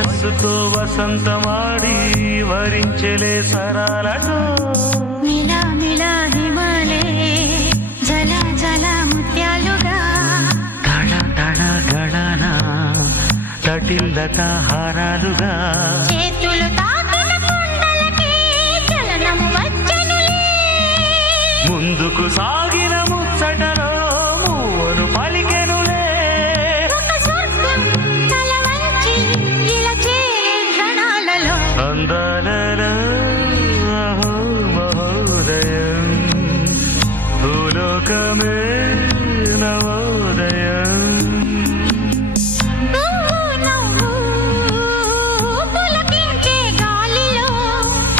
వయస్సుతో వసంతమాడి వరించెలే సరాలతో మిలా మిలా హిమాలే జల జల ముత్యాలుగా తడ తడ గడన తటిల్లత హారాలుగా చేతులు తాకిన కుండలకి చలనం వచ్చనులే ముందుకు సాగి